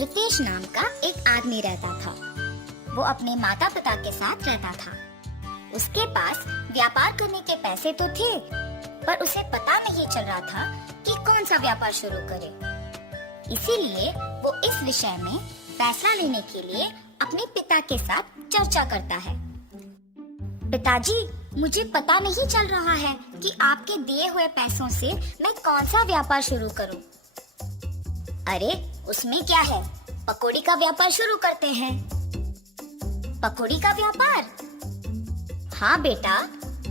रितेश नाम का एक आदमी रहता था। वो अपने माता पिता के साथ रहता था। उसके पास व्यापार करने के पैसे तो थे, पर उसे पता नहीं चल रहा था कि कौन सा व्यापार शुरू करे। इसीलिए वो इस विषय में फैसला लेने के लिए अपने पिता के साथ चर्चा करता है। पिताजी, मुझे पता नहीं चल रहा है कि आपके दिए हुए पैसों से मैं कौन सा व्यापार शुरू करूं। अरे, उसमें क्या है, पकौड़ी का व्यापार शुरू करते हैं। पकौड़ी का व्यापार? हाँ बेटा,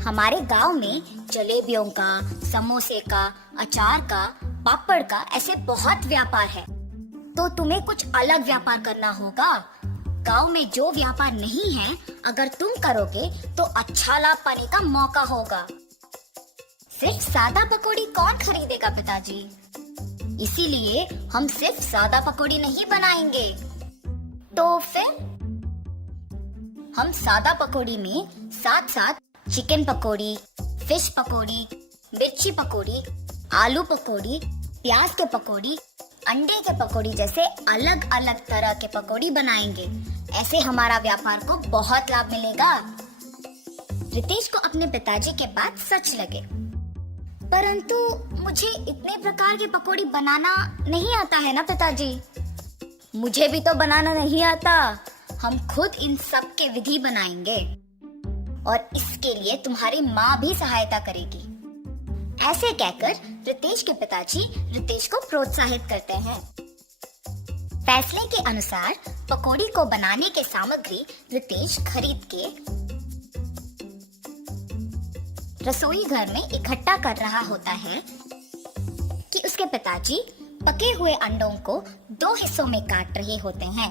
हमारे गांव में जलेबियों का, समोसे का, अचार का, पापड़ का ऐसे बहुत व्यापार है। तो तुम्हें कुछ अलग व्यापार करना होगा। गांव में जो व्यापार नहीं है, अगर तुम करोगे तो अच्छा लाभ पाने का मौका होगा। सिर्फ सादा पकौड़ी कौन खरीदेगा पिताजी? इसीलिए हम सिर्फ सादा पकौड़ी नहीं बनाएंगे। तो फिर हम सादा पकौड़ी में साथ साथ चिकन पकौड़ी, फिश पकौड़ी, मिर्ची पकौड़ी, आलू पकौड़ी, प्याज के पकौड़ी, अंडे के पकौड़ी जैसे अलग अलग तरह के पकौड़ी बनाएंगे। ऐसे हमारा व्यापार को बहुत लाभ मिलेगा। रितेश को अपने पिताजी के बात सच लगे, परंतु मुझे इतने प्रकार के पकौड़ी बनाना नहीं आता है ना पिताजी। मुझे भी तो बनाना नहीं आता। हम खुद इन सब के विधि बनाएंगे और इसके लिए तुम्हारी माँ भी सहायता करेगी। ऐसे कहकर रितेश के पिताजी रितेश को प्रोत्साहित करते हैं। फैसले के अनुसार पकौड़ी को बनाने के सामग्री रितेश खरीद के रसोई घर में इकट्ठा कर रहा होता है कि उसके पिताजी पके हुए अंडों को 2 हिस्सों में काट रहे होते हैं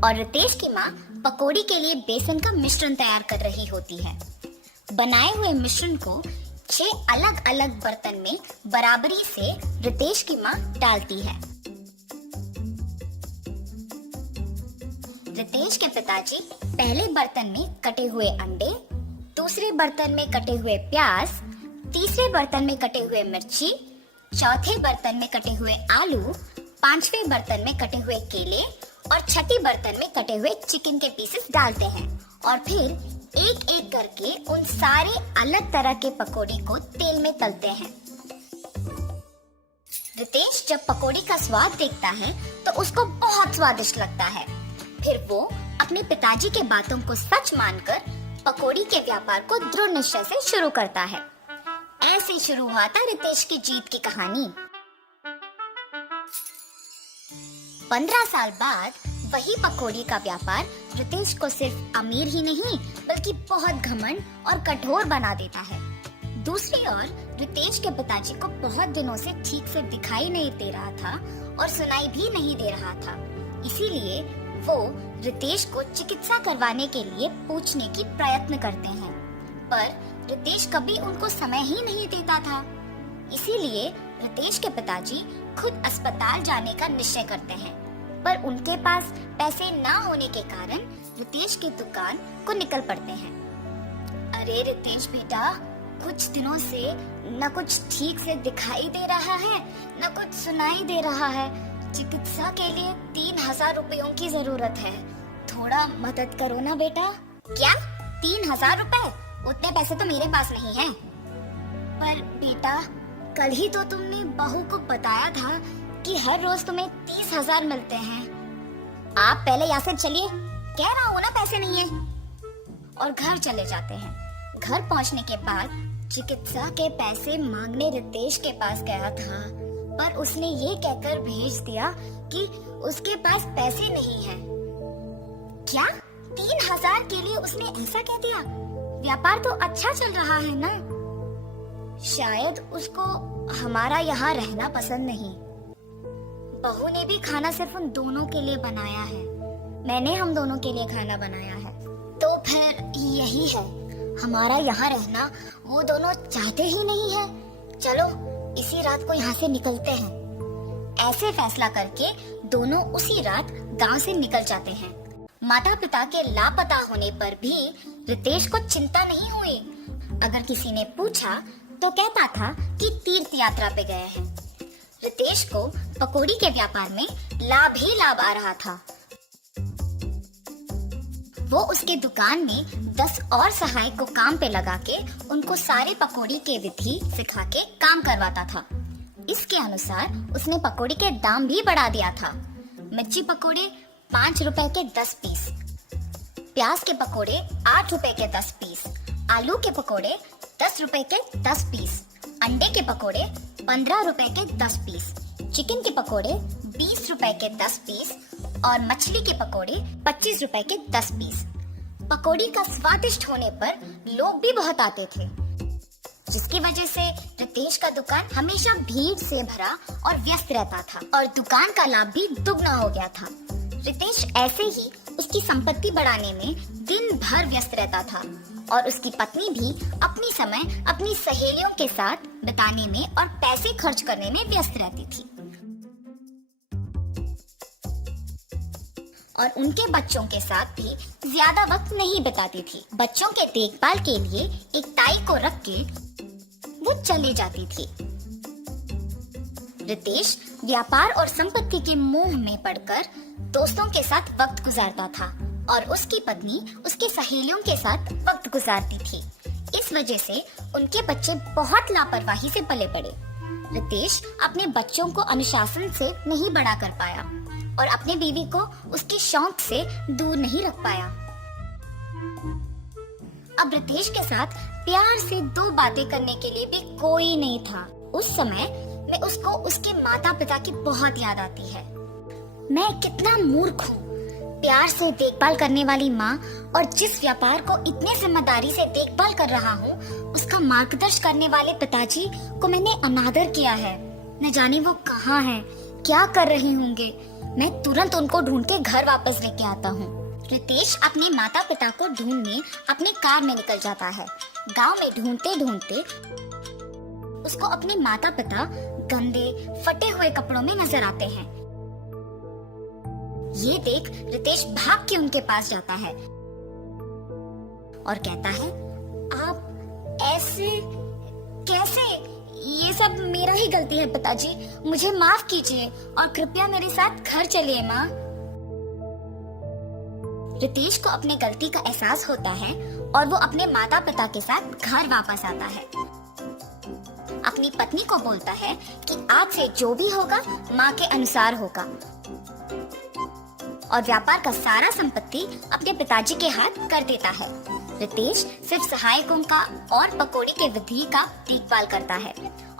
और रितेश की माँ पकौड़ी के लिए बेसन का मिश्रण तैयार कर रही होती है। बनाए हुए मिश्रण को 6 अलग अलग बर्तन में बराबरी से रितेश की माँ डालती है। रितेश के पिताजी पहले बर्तन में कटे हुए अंडे, दूसरे बर्तन में कटे हुए प्याज, तीसरे बर्तन में कटे हुए मिर्ची, चौथे बर्तन में कटे हुए आलू, 5वें बर्तन में कटे हुए केले और छठी बर्तन में कटे हुए चिकन के पीसेस डालते हैं और फिर एक एक करके उन सारे अलग तरह के पकौड़ी को तेल में तलते हैं। रितेश जब पकौड़ी का स्वाद देखता है तो उसको बहुत स्वादिष्ट लगता है। फिर वो अपने पिताजी के बातों को सच मानकर पकौड़ी के व्यापार को दृढ़ निश्चय से शुरू करता है। ऐसे शुरू हुआ था रितेश की जीत की कहानी। 15 साल बाद वही पकौड़ी का व्यापार रितेश को सिर्फ अमीर ही नहीं बल्कि बहुत घमंड और कठोर बना देता है। दूसरी ओर रितेश के पिताजी को बहुत दिनों से ठीक से दिखाई नहीं दे रहा था और सुनाई भी नहीं दे रहा था। इसीलिए वो रितेश को चिकित्सा करवाने के लिए पूछने की प्रयत्न करते हैं, पर रितेश कभी उनको समय ही नहीं देता था। इसीलिए रितेश के पिताजी खुद अस्पताल जाने का निश्चय करते हैं, पर उनके पास पैसे ना होने के कारण रितेश की दुकान को निकल पड़ते हैं। अरे रितेश बेटा, कुछ दिनों से न कुछ ठीक से दिखाई दे रहा है, न कुछ सुनाई दे रहा है। चिकित्सा के लिए 3000 रुपयों की जरूरत है। थोड़ा मदद करो ना बेटा। क्या 3000 रुपए? उतने पैसे तो मेरे पास नहीं है। पर बेटा, कल ही तो तुमने बहू को बताया था कि हर रोज तुम्हें 30,000 मिलते हैं। आप पहले यहाँ से चलिए, कह रहा हूँ ना पैसे नहीं है। और घर चले जाते हैं। घर पहुँचने के बाद चिकित्सा के पैसे मांगने रितेश के पास गया था, पर उसने ये कहकर भेज दिया कि उसके पास पैसे नहीं है। क्या 3000 के लिए उसने ऐसा कह दिया? व्यापार तो अच्छा चल रहा है ना। शायद उसको हमारा यहाँ रहना पसंद नहीं। बहू ने भी खाना सिर्फ उन दोनों के लिए बनाया है। मैंने हम दोनों के लिए खाना बनाया है। तो फिर यही है, हमारा यहाँ रहना वो दोनों चाहते ही नहीं है। चलो इसी रात को यहाँ से निकलते हैं। ऐसे फैसला करके दोनों उसी रात गांव से निकल जाते हैं। माता पिता के लापता होने पर भी रितेश को चिंता नहीं हुई। अगर किसी ने पूछा तो कहता था कि तीर्थ यात्रा पे गए हैं। रितेश को पकौड़ी के व्यापार में लाभ ही लाभ आ रहा था। वो उसके दुकान में 10 और सहायक को काम पे लगा के उनको सारे पकौड़ी के विधि सिखा के काम करवाता था। इसके अनुसार उसने पकौड़ी के दाम भी बढ़ा दिया था। मिर्ची पकौड़े 5 रुपए के 10 पीस, प्याज के पकौड़े 8 रुपए के 10 पीस, आलू के पकौड़े 10 रुपए के 10 पीस, अंडे के पकौड़े 15 रुपए के 10 पीस, चिकन के पकौड़े 20 रुपए के 10 पीस और मछली के पकौड़े 25 रुपए के 10 पीस। पकौड़ी का स्वादिष्ट होने पर लोग भी बहुत आते थे, जिसकी वजह से रितेश का दुकान हमेशा भीड़ से भरा और व्यस्त रहता था और दुकान का लाभ भी दुगना हो गया था। रितेश ऐसे ही उसकी संपत्ति बढ़ाने में दिन भर व्यस्त रहता था और उसकी पत्नी भी अपनी समय अपनी सहेलियों के साथ बिताने में और पैसे खर्च करने में व्यस्त रहती थी और उनके बच्चों के साथ भी ज्यादा वक्त नहीं बिताती थी। बच्चों के देखभाल के लिए एक ताई को रख के वो चली जाती थी। रितेश व्यापार और संपत्ति के मोह में पड़कर दोस्तों के साथ वक्त गुजारता था और उसकी पत्नी उसके सहेलियों के साथ वक्त गुजारती थी। इस वजह से उनके बच्चे बहुत लापरवाही से पले पड़े। रितेश अपने बच्चों को अनुशासन से नहीं बड़ा कर पाया और अपनी बीवी को उसके शौक से दूर नहीं रख पाया। अब रितेश के साथ प्यार से 2 बातें करने के लिए भी कोई नहीं था। उस समय में उसको उसके माता पिता की बहुत याद आती है। मैं कितना मूर्ख हूँ, प्यार से देखभाल करने वाली माँ और जिस व्यापार को इतने जिम्मेदारी से देखभाल कर रहा हूँ, उसका मार्गदर्शन करने वाले पिताजी को मैंने अनादर किया है। न जाने वो कहाँ हैं, क्या कर रहे होंगे। मैं तुरंत उनको ढूंढ के घर वापस लेके आता हूँ। रितेश अपने माता पिता को ढूंढने अपने कार में निकल जाता है। गांव में ढूंढते ढूंढते उसको अपने माता पिता गंदे फटे हुए कपड़ों में नजर आते हैं। ये देख रितेश भाग के उनके पास जाता है और कहता है, आप ऐसे कैसे? ये सब मेरा ही गलती है पिताजी, मुझे माफ कीजिए और कृपया मेरे साथ घर चलिए माँ। रितेश को अपने गलती का एहसास होता है और वो अपने माता पिता के साथ घर वापस आता है। अपनी पत्नी को बोलता है कि आज से जो भी होगा माँ के अनुसार होगा और व्यापार का सारा संपत्ति अपने पिताजी के हाथ कर देता है। रितेश सिर्फ सहायकों का और पकौड़ी के विधि का देखभाल करता है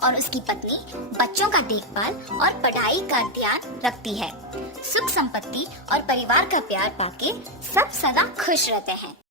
और उसकी पत्नी बच्चों का देखभाल और पढ़ाई का ध्यान रखती है। सुख संपत्ति और परिवार का प्यार पाके सब सदा खुश रहते हैं।